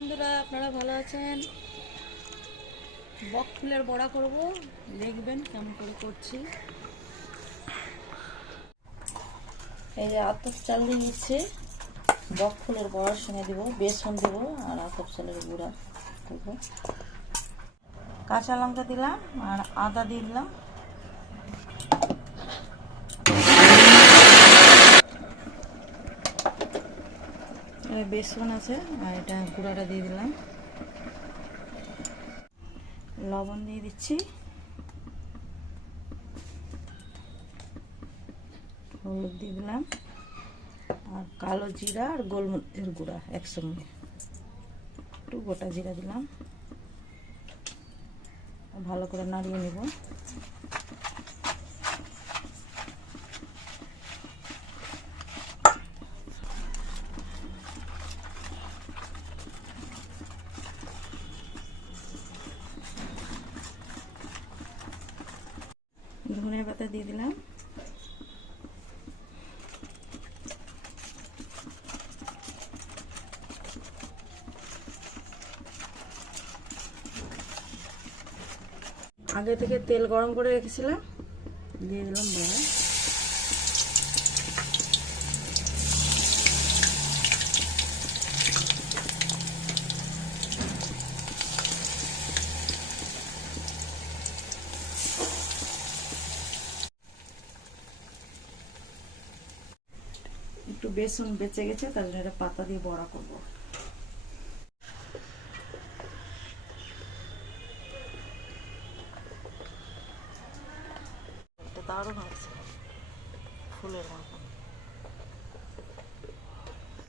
বন্ধুরা, আপনারা ভালো আছেন? বক ফুলের বড়া করব, দেখবেন কেমন করে করছি। এই যে আতপ চাল দিয়ে দিচ্ছি, বক ফুলের বড়ার সঙ্গে দেবো, বেসন দেবো আর আতপ চালের গুঁড়া দেবো। কাঁচা লঙ্কা দিলাম আর আদা দিয়ে দিলাম। বেসন আছে আর এটা গুঁড়াটা দিয়ে দিলাম। লবণ দিয়ে দিচ্ছি, হলুদ দিয়ে দিলাম আর কালো জিরা আর গোলমরিচের গুঁড়া একসঙ্গে, একটু গোটা জিরা দিলাম। ভালো করে নাড়িয়ে নেব। ধনে পাতা দিয়ে দিলাম। আগে থেকে তেল গরম করে রেখেছিলাম, দিয়ে দিলাম বড়া। একটু বেসন বেঁচে গেছে, তার জন্য এটা পাতা দিয়ে বড়া করব।